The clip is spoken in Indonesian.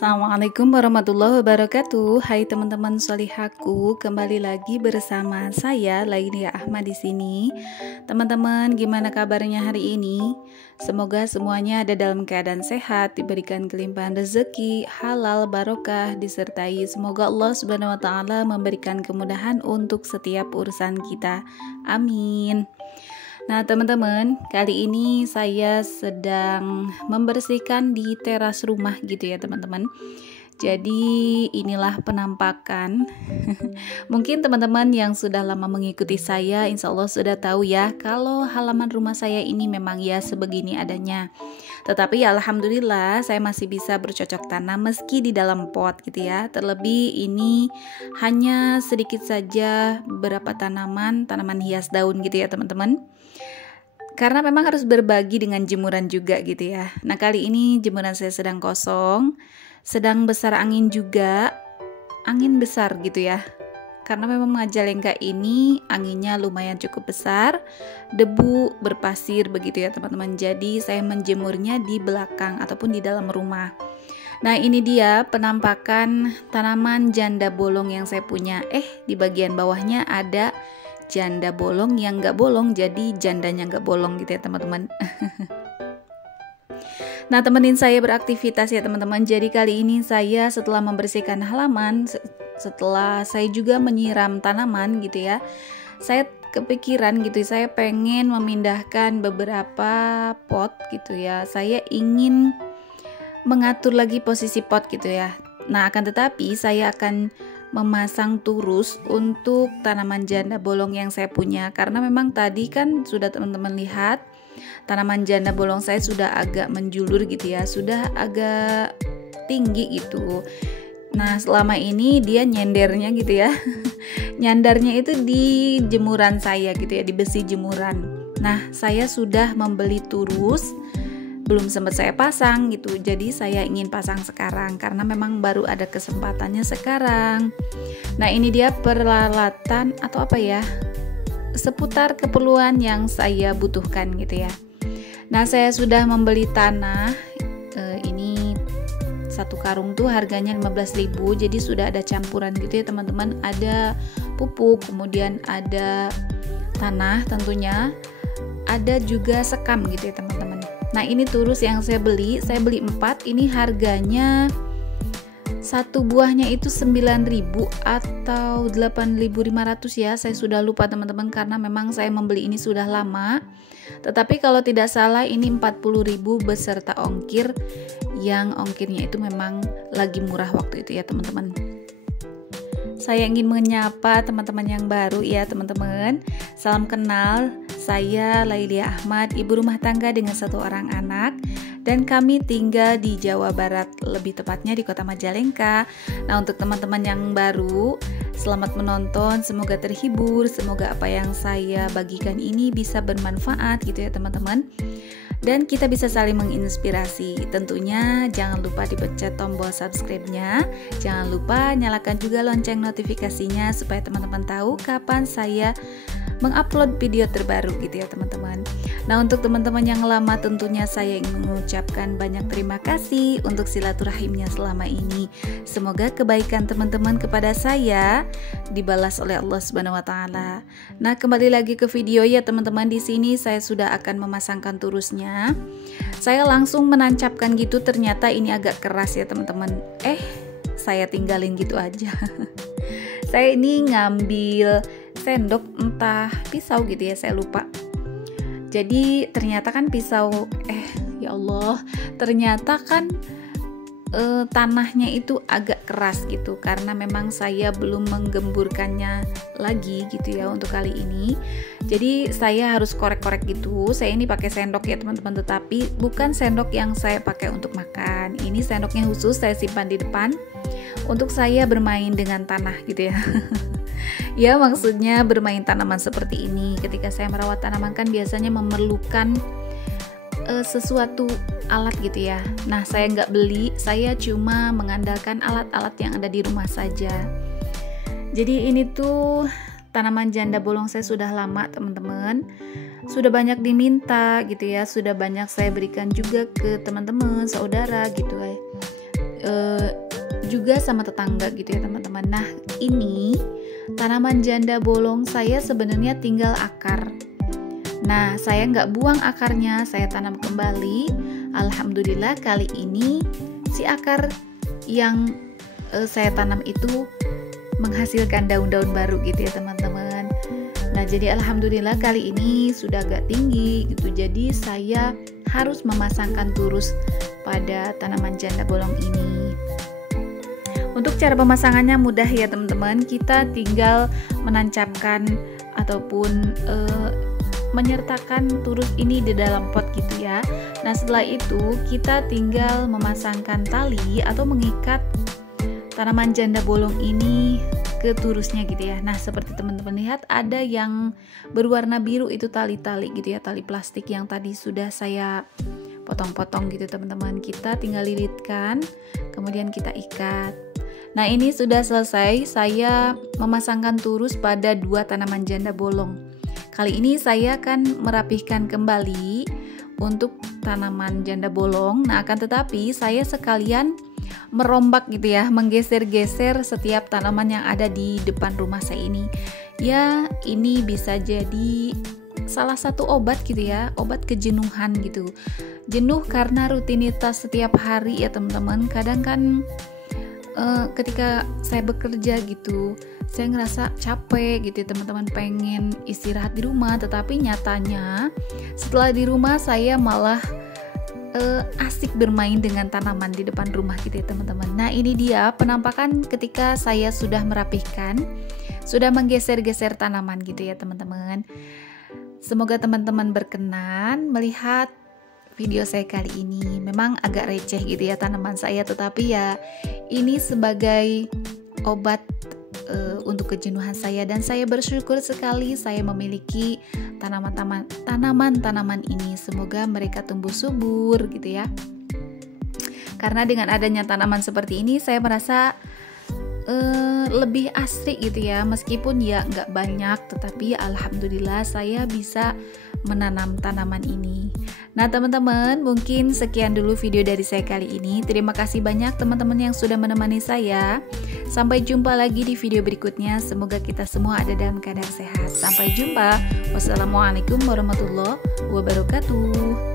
Assalamualaikum warahmatullahi wabarakatuh. Hai teman-teman solihaku, kembali lagi bersama saya Lailia Ahmad di sini. Teman-teman, gimana kabarnya hari ini? Semoga semuanya ada dalam keadaan sehat, diberikan kelimpahan rezeki, halal, barokah, disertai semoga Allah Subhanahu wa taala memberikan kemudahan untuk setiap urusan kita. Amin. Nah teman-teman, kali ini saya sedang membersihkan di teras rumah gitu ya teman-teman. Jadi inilah penampakan. Mungkin teman-teman yang sudah lama mengikuti saya insya Allah sudah tahu ya, kalau halaman rumah saya ini memang ya sebegini adanya. Tetapi ya alhamdulillah saya masih bisa bercocok tanam meski di dalam pot gitu ya. Terlebih ini hanya sedikit saja beberapa tanaman hias daun gitu ya teman-teman. Karena memang harus berbagi dengan jemuran juga gitu ya. Nah kali ini jemuran saya sedang kosong, sedang besar angin juga, angin besar gitu ya. Karena memang Majalengka ini anginnya lumayan cukup besar, debu berpasir begitu ya teman-teman. Jadi saya menjemurnya di belakang ataupun di dalam rumah. Nah ini dia penampakan tanaman janda bolong yang saya punya. Di bagian bawahnya ada janda bolong yang nggak bolong, jadi jandanya nggak bolong gitu ya teman-teman. Nah temenin saya beraktivitas ya teman-teman. Jadi kali ini saya setelah membersihkan halaman, setelah saya juga menyiram tanaman gitu ya, saya kepikiran gitu, saya pengen memindahkan beberapa pot gitu ya. Saya ingin mengatur lagi posisi pot gitu ya. Nah akan tetapi saya akan memasang turus untuk tanaman janda bolong yang saya punya, karena memang tadi kan sudah teman-teman lihat tanaman janda bolong saya sudah agak menjulur gitu ya, sudah agak tinggi gitu. Nah selama ini dia nyendernya gitu ya nyandarnya itu di jemuran saya gitu ya, di besi jemuran. Nah saya sudah membeli turus, belum sempat saya pasang gitu, jadi saya ingin pasang sekarang karena memang baru ada kesempatannya sekarang. Nah ini dia peralatan atau apa ya, seputar keperluan yang saya butuhkan gitu ya. Nah saya sudah membeli tanah, ini satu karung tuh harganya 15.000, jadi sudah ada campuran gitu ya teman-teman, ada pupuk, kemudian ada tanah tentunya, ada juga sekam gitu ya teman-teman. Nah ini turus yang saya beli 4, ini harganya satu buahnya itu 9.000 atau 8.500 ya, saya sudah lupa teman-teman karena memang saya membeli ini sudah lama. Tetapi kalau tidak salah ini 40.000 beserta ongkir, yang ongkirnya itu memang lagi murah waktu itu ya teman-teman. Saya ingin menyapa teman-teman yang baru ya teman-teman. Salam kenal, saya Lailia Ahmad, ibu rumah tangga dengan 1 orang anak, dan kami tinggal di Jawa Barat, lebih tepatnya di Kota Majalengka. Nah untuk teman-teman yang baru, selamat menonton, semoga terhibur, semoga apa yang saya bagikan ini bisa bermanfaat gitu ya teman-teman. Dan kita bisa saling menginspirasi. Tentunya jangan lupa dipencet tombol subscribe-nya. Jangan lupa nyalakan juga lonceng notifikasinya supaya teman-teman tahu kapan saya mengupload video terbaru gitu ya teman-teman. Nah untuk teman-teman yang lama tentunya saya ingin mengucapkan banyak terima kasih untuk silaturahimnya selama ini. Semoga kebaikan teman-teman kepada saya dibalas oleh Allah Subhanahu wa taala. Nah kembali lagi ke video ya teman-teman. Di sini saya sudah akan memasangkan turusnya. Saya langsung menancapkan gitu, ternyata ini agak keras ya teman-teman. Saya tinggalin gitu aja. Saya ini ngambil sendok entah pisau gitu ya, saya lupa. Jadi ternyata kan pisau, ya Allah, ternyata kan tanahnya itu agak keras gitu, karena memang saya belum menggemburkannya lagi gitu ya untuk kali ini. Jadi saya harus korek-korek gitu. Saya ini pakai sendok ya teman-teman, tetapi bukan sendok yang saya pakai untuk makan. Ini sendoknya khusus saya simpan di depan untuk saya bermain dengan tanah gitu ya. Ya maksudnya bermain tanaman seperti ini. Ketika saya merawat tanaman kan biasanya memerlukan sesuatu alat gitu ya. Nah saya nggak beli, saya cuma mengandalkan alat-alat yang ada di rumah saja. Jadi ini tuh tanaman janda bolong saya sudah lama teman-teman, sudah banyak diminta gitu ya, sudah banyak saya berikan juga ke teman-teman, saudara gitu ya. juga sama tetangga gitu ya teman-teman. Nah, ini tanaman janda bolong saya sebenarnya tinggal akar. Nah, saya nggak buang akarnya, saya tanam kembali. Alhamdulillah kali ini si akar yang saya tanam itu menghasilkan daun-daun baru gitu ya teman-teman. Nah, jadi alhamdulillah kali ini sudah agak tinggi gitu. Jadi saya harus memasangkan turus pada tanaman janda bolong ini. Untuk cara pemasangannya mudah ya teman-teman. Kita tinggal menancapkan ataupun menyertakan turus ini di dalam pot gitu ya. Nah, setelah itu kita tinggal memasangkan tali atau mengikat tanaman janda bolong ini ke turusnya gitu ya. Nah, seperti teman-teman lihat ada yang berwarna biru, itu tali-tali gitu ya, tali plastik yang tadi sudah saya potong-potong gitu teman-teman. Kita tinggal lilitkan, kemudian kita ikat. Nah, ini sudah selesai. Saya memasangkan turus pada 2 tanaman janda bolong. Kali ini saya akan merapihkan kembali untuk tanaman janda bolong. Nah, akan tetapi saya sekalian merombak gitu ya, menggeser-geser setiap tanaman yang ada di depan rumah saya ini. Ya, ini bisa jadi salah satu obat gitu ya, obat kejenuhan gitu. Jenuh karena rutinitas setiap hari ya teman-teman. Kadang kan ketika saya bekerja gitu, saya ngerasa capek gitu ya teman-teman, pengen istirahat di rumah, tetapi nyatanya setelah di rumah saya malah asik bermain dengan tanaman di depan rumah gitu ya teman-teman. Nah, ini dia penampakan ketika saya sudah merapihkan, sudah menggeser-geser tanaman gitu ya teman-teman. Semoga teman-teman berkenan melihat video saya kali ini. Memang agak receh gitu ya tanaman saya, tetapi ya ini sebagai obat untuk kejenuhan saya, dan saya bersyukur sekali saya memiliki tanaman-tanaman ini. Semoga mereka tumbuh subur gitu ya. Karena dengan adanya tanaman seperti ini saya merasa lebih asik gitu ya, meskipun ya nggak banyak, tetapi alhamdulillah saya bisa menanam tanaman ini. Nah teman-teman, mungkin sekian dulu video dari saya kali ini. Terima kasih banyak teman-teman yang sudah menemani saya. Sampai jumpa lagi di video berikutnya. Semoga kita semua ada dalam keadaan sehat. Sampai jumpa. Wassalamualaikum warahmatullahi wabarakatuh.